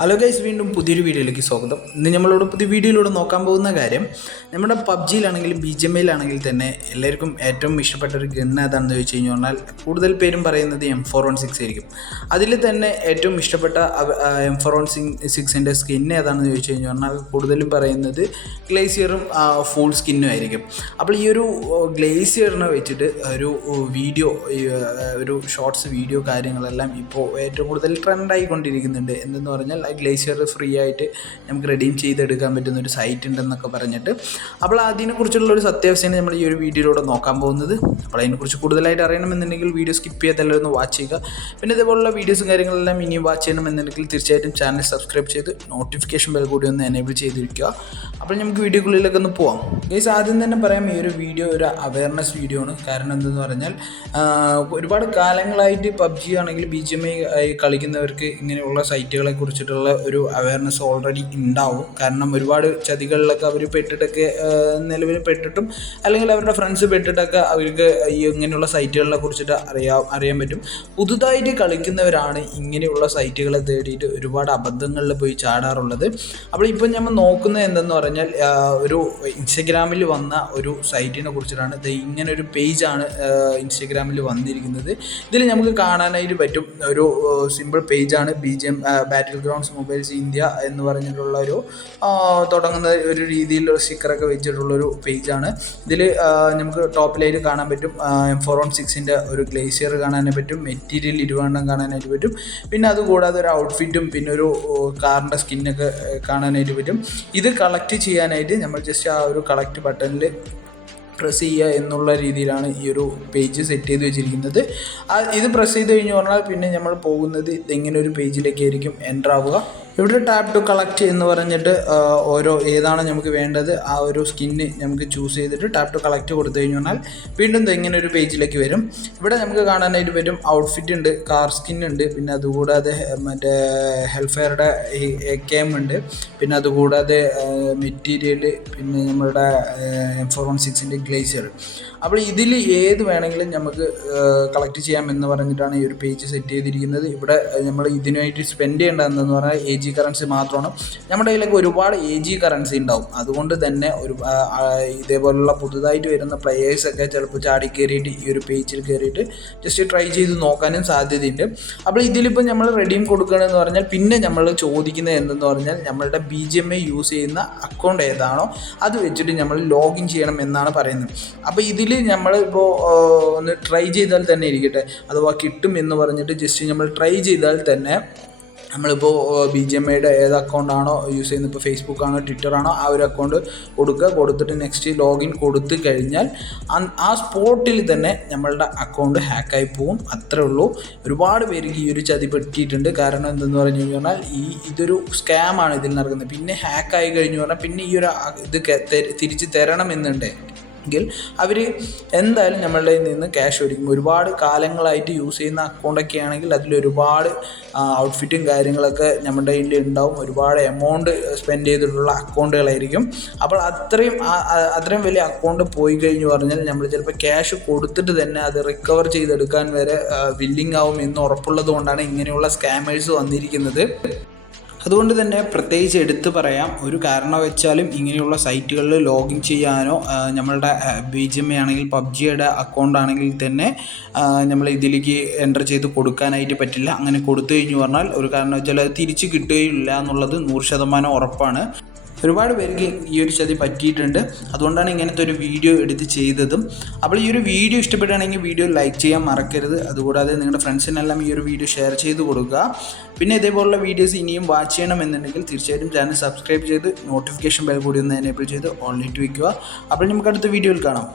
Hello guys, വീണ്ടും പുതിയൊരു വീഡിയോയിലേക്ക് സ്വാഗതം. ഇന്ന് നമ്മളോട് പുതിയ വീഡിയോയിലൂടെ നോക്കാൻ പോകുന്ന കാര്യം, നമ്മുടെ പബ്ജിയിലാണെങ്കിലും BGMIയിലാണെങ്കിൽ തന്നെ എല്ലാവർക്കും ഏറ്റവും ഇഷ്ടപ്പെട്ട ഒരു ഗൺ ഏതാണെന്ന് ചോദിച്ചു കഴിഞ്ഞാൽ കൂടുതൽ പേരും പറയുന്നത് M416 ആയിരിക്കും. അതിൽ തന്നെ ഏറ്റവും ഇഷ്ടപ്പെട്ട M416ൻ്റെ സ്കിൻ ഏതാണെന്ന് ചോദിച്ചു കഴിഞ്ഞാൽ കൂടുതലും പറയുന്നത് ഗ്ലേസിയറും ഫുൾ സ്കിന്നും ആയിരിക്കും. അപ്പോൾ ഈ ഒരു ഗ്ലേസിയറിനെ വെച്ചിട്ട് ഒരു വീഡിയോ, ഒരു ഷോർട്സ് വീഡിയോ കാര്യങ്ങളെല്ലാം ഇപ്പോൾ ഏറ്റവും കൂടുതൽ ട്രെൻഡായിക്കൊണ്ടിരിക്കുന്നുണ്ട്. എന്തെന്ന് പറഞ്ഞാൽ ഗ്ലേസിയർ ഫ്രീ ആയിട്ട് നമുക്ക് റെഡീം ചെയ്തെടുക്കാൻ പറ്റുന്ന ഒരു സൈറ്റ് ഉണ്ടെന്നൊക്കെ പറഞ്ഞിട്ട്. അപ്പോൾ അതിനെക്കുറിച്ചുള്ള ഒരു സത്യാവസ്ഥയാണ് നമ്മൾ ഈ ഒരു വീഡിയോയിലൂടെ നോക്കാൻ പോകുന്നത്. അപ്പോൾ അതിനെക്കുറിച്ച് കൂടുതലായിട്ട് അറിയണമെന്നുണ്ടെങ്കിൽ വീഡിയോ സ്കിപ്പ് ചെയ്യാതെല്ലാം ഒന്ന് വാച്ച് ചെയ്യുക. പിന്നെ ഇതേപോലുള്ള വീഡിയോസും കാര്യങ്ങളെല്ലാം ഇനിയും വാച്ച് ചെയ്യണമെന്നുണ്ടെങ്കിൽ തീർച്ചയായിട്ടും ചാനൽ സബ്സ്ക്രൈബ് ചെയ്ത് നോട്ടിഫിക്കേഷൻ ബെൽ കൂടി ഒന്ന് എനേബിൾ ചെയ്തിരിക്കുക. അപ്പോൾ നമുക്ക് വീഡിയോക്കുള്ളിലേക്ക് ഒന്ന് പോവാം. ഗൈസ്, ആദ്യം തന്നെ പറയാം, ഈ ഒരു വീഡിയോ ഒരു അവയർനെസ് വീഡിയോ ആണ്. കാരണം എന്തെന്ന് പറഞ്ഞാൽ ഒരുപാട് കാലങ്ങളായിട്ട് പബ്ജി ആണെങ്കിൽ BGMI കളിക്കുന്നവർക്ക് ഇങ്ങനെയുള്ള സൈറ്റുകളെ കുറിച്ചിട്ടുള്ള ഒരു അവയർനെസ് ഓൾറെഡി ഉണ്ടാവും. കാരണം ഒരുപാട് ചതികളിലൊക്കെ അവർ പെട്ടിട്ടൊക്കെ നിലവിൽ പെട്ടിട്ടും അല്ലെങ്കിൽ അവരുടെ ഫ്രണ്ട്സ് പെട്ടിട്ടൊക്കെ അവർക്ക് ഈ ഇങ്ങനെയുള്ള സൈറ്റുകളെ കുറിച്ചിട്ട് അറിയാൻ പറ്റും. പുതുതായിട്ട് കളിക്കുന്നവരാണ് ഇങ്ങനെയുള്ള സൈറ്റുകളെ തേടിയിട്ട് ഒരുപാട് അബദ്ധങ്ങളിൽ പോയി ചാടാറുള്ളത്. അപ്പോൾ ഇപ്പം നമ്മൾ നോക്കുന്നത് എന്തെന്ന് പറഞ്ഞാൽ ഒരു ഇൻസ്റ്റഗ്രാമിൽ വന്ന ഒരു സൈറ്റിനെ കുറിച്ചിട്ടാണ്. ഇത് ഇങ്ങനെ ഒരു പേജാണ് ഇൻസ്റ്റഗ്രാമിൽ വന്നിരിക്കുന്നത്. ഇതിൽ നമുക്ക് കാണാനായിട്ട് പറ്റും, ഒരു സിമ്പിൾ പേജാണ്. ബാറ്റിൽ ഗ്രൗണ്ട്സ് മൊബൈൽസ് ഇന്ത്യ എന്ന് പറഞ്ഞിട്ടുള്ള ഒരു തുടങ്ങുന്ന ഒരു രീതിയിലുള്ള സ്റ്റിക്കറൊക്കെ വെച്ചിട്ടുള്ളൊരു പേജാണ്. ഇതിൽ നമുക്ക് ടോപ്പിലായിട്ട് കാണാൻ പറ്റും M416ൻ്റെ ഒരു ഗ്ലേസിയർ കാണാനായിട്ട് പറ്റും, മെറ്റീരിയൽ 20 കാണാനായിട്ട് പറ്റും. പിന്നെ അതുകൂടാതെ ഒരു ഔട്ട്ഫിറ്റും പിന്നെ ഒരു കാറിൻ്റെ സ്കിന്നൊക്കെ കാണാനായിട്ട് പറ്റും. ഇത് കളക്ട് ചെയ്യാനായിട്ട് നമ്മൾ ജസ്റ്റ് ആ ഒരു കളക്ട് ബട്ടണിൽ പ്രസ് ചെയ്യുക എന്നുള്ള രീതിയിലാണ് ഈ ഒരു പേജ് സെറ്റ് ചെയ്ത് വെച്ചിരിക്കുന്നത്. ഇത് പ്രസ് ചെയ്ത് കഴിഞ്ഞ് പറഞ്ഞാൽ പിന്നെ നമ്മൾ പോകുന്നത് ഇങ്ങനെ ഒരു പേജിലേക്കായിരിക്കും എൻ്റർ ആവുക. ഇവിടെ ടാപ്പ് ടു കളക്ട് എന്ന് പറഞ്ഞിട്ട് ഏതാണ് നമുക്ക് വേണ്ടത് ആ ഒരു സ്കിന്ന് നമുക്ക് ചൂസ് ചെയ്തിട്ട് ടാപ്പ് ടു കളക്ട് കൊടുത്തു കഴിഞ്ഞ് പറഞ്ഞാൽ വീണ്ടും ഇങ്ങനെ ഒരു പേജിലേക്ക് വരും. ഇവിടെ നമുക്ക് കാണാനായിട്ട് വരും ഔട്ട്ഫിറ്റ് ഉണ്ട്, കാർ സ്കിൻ ഉണ്ട്, പിന്നെ അതുകൂടാതെ മറ്റേ ഹെൽഫെയറുടെ AKM ഉണ്ട്, പിന്നെ അതുകൂടാതെ മെറ്റീരിയൽ, പിന്നെ നമ്മളുടെ M416ൻ്റെ ഗ്ലേസിയർ. അപ്പോൾ ഇതിൽ ഏത് വേണമെങ്കിലും നമുക്ക് കളക്ട് ചെയ്യാം എന്ന് പറഞ്ഞിട്ടാണ് ഈ ഒരു പേജ് സെറ്റ് ചെയ്തിരിക്കുന്നത്. ഇവിടെ നമ്മൾ ഇതിനായിട്ട് സ്പെൻഡ് ചെയ്യേണ്ടതെന്ന് പറഞ്ഞാൽ AG കറൻസി മാത്രമാണ്. നമ്മുടെ കയ്യിലൊക്കെ ഒരുപാട് AG കറൻസി ഉണ്ടാവും. അതുകൊണ്ട് തന്നെ ഇതേപോലുള്ള പുതുതായിട്ട് വരുന്ന പ്ലെയേഴ്സൊക്കെ ചിലപ്പോൾ ചാടി കയറിയിട്ട് ഈ ഒരു പേജിൽ കയറിയിട്ട് ജസ്റ്റ് ട്രൈ ചെയ്ത് നോക്കാനും സാധ്യതയുണ്ട്. അപ്പോൾ ഇതിലിപ്പോൾ നമ്മൾ റെഡീം കൊടുക്കണമെന്ന് പറഞ്ഞാൽ പിന്നെ നമ്മൾ ചോദിക്കുന്നത് എന്തെന്ന് പറഞ്ഞാൽ നമ്മളുടെ BGMI യൂസ് ചെയ്യുന്ന അക്കൗണ്ട് ഏതാണോ അത് വെച്ചിട്ട് നമ്മൾ ലോഗിൻ ചെയ്യണം എന്നാണ് പറയുന്നത്. അപ്പോൾ ഇതിൽ നമ്മൾ ഇപ്പോൾ ഒന്ന് ട്രൈ ചെയ്താൽ തന്നെ ഇരിക്കട്ടെ, അഥവാ കിട്ടും എന്ന് പറഞ്ഞിട്ട് ജസ്റ്റ് നമ്മൾ ട്രൈ ചെയ്താൽ തന്നെ നമ്മളിപ്പോൾ BGMIയുടെ ഏത് അക്കൗണ്ടാണോ യൂസ് ചെയ്യുന്നത്, ഇപ്പോൾ ഫേസ്ബുക്ക് ആണോ ട്വിറ്റർ ആണോ ആ ഒരു അക്കൗണ്ട് കൊടുത്തിട്ട് നെക്സ്റ്റ് ലോഗിൻ കൊടുത്തു കഴിഞ്ഞാൽ ആ സ്പോട്ടിൽ തന്നെ നമ്മളുടെ അക്കൗണ്ട് ഹാക്കായി പോകും. അത്രേ ഉള്ളൂ. ഒരുപാട് പേർക്ക് ഈ ഒരു ചതി പറ്റിയിട്ടുണ്ട്. കാരണം എന്തെന്ന് പറഞ്ഞു കഴിഞ്ഞാൽ ഇതൊരു സ്കാമാണ് ഇതിൽ നടക്കുന്നത്. പിന്നെ ഹാക്കായി കഴിഞ്ഞു പറഞ്ഞാൽ പിന്നെ ഈ ഒരു ഇത് തിരിച്ച് തരണമെന്നുണ്ട് എങ്കിൽ അവർ എന്തായാലും നമ്മളുടെ നിന്ന് ക്യാഷ് മേടിക്കും. ഒരുപാട് കാലങ്ങളായിട്ട് യൂസ് ചെയ്യുന്ന അക്കൗണ്ടൊക്കെ ആണെങ്കിൽ അതിലൊരുപാട് ഔട്ട്ഫിറ്റും കാര്യങ്ങളൊക്കെ നമ്മുടെ കയ്യിൽ ഉണ്ടാവും. ഒരുപാട് എമൗണ്ട് സ്പെൻഡ് ചെയ്തിട്ടുള്ള അക്കൗണ്ടുകളായിരിക്കും. അപ്പോൾ അത്രയും വലിയ അക്കൗണ്ട് പോയി കഴിഞ്ഞ് പറഞ്ഞാൽ നമ്മൾ ചിലപ്പോൾ ക്യാഷ് കൊടുത്തിട്ട് തന്നെ അത് റിക്കവർ ചെയ്തെടുക്കാൻ വരെ വില്ലിങ് ആവും എന്ന് ഉറപ്പുള്ളത് കൊണ്ടാണ് ഇങ്ങനെയുള്ള സ്കാമേഴ്സ് വന്നിരിക്കുന്നത്. അതുകൊണ്ട് തന്നെ പ്രത്യേകിച്ച് എടുത്തു പറയാം, ഒരു കാരണവശാലും ഇങ്ങനെയുള്ള സൈറ്റുകളിൽ ലോഗിൻ ചെയ്യാനോ നമ്മളുടെ BGMI ആണെങ്കിൽ പബ്ജിയുടെ അക്കൗണ്ട് ആണെങ്കിൽ തന്നെ നമ്മൾ ഇതിലേക്ക് എൻ്റർ ചെയ്ത് കൊടുക്കാനായിട്ട് പറ്റില്ല. അങ്ങനെ കൊടുത്തു കഴിഞ്ഞു പറഞ്ഞാൽ ഒരു കാരണവശാലും അത് തിരിച്ച് കിട്ടുകയില്ല എന്നുള്ളത് 100% ഉറപ്പാണ്. ഒരുപാട് പേർക്ക് ഈ ഒരു ചതി പറ്റിയിട്ടുണ്ട്. അതുകൊണ്ടാണ് ഇങ്ങനത്തെ ഒരു വീഡിയോ എടുത്ത് ചെയ്തതും. അപ്പോൾ ഈ ഒരു വീഡിയോ ഇഷ്ടപ്പെടുകയാണെങ്കിൽ വീഡിയോ ലൈക്ക് ചെയ്യാൻ മറക്കരുത്. അതുകൂടാതെ നിങ്ങളുടെ ഫ്രണ്ട്സിനെല്ലാം ഈ ഒരു വീഡിയോ ഷെയർ ചെയ്ത് കൊടുക്കുക. പിന്നെ ഇതേപോലുള്ള വീഡിയോസ് ഇനിയും വാച്ച് ചെയ്യണമെന്നുണ്ടെങ്കിൽ തീർച്ചയായിട്ടും ചാനൽ സബ്സ്ക്രൈബ് ചെയ്ത് നോട്ടിഫിക്കേഷൻ ബെൽ കൂടി ഒന്ന് എനേബിൾ ചെയ്ത് ഓൺ ഇട്ട് വയ്ക്കുക. അപ്പോൾ നമുക്ക് അടുത്ത വീഡിയോയിൽ കാണാം.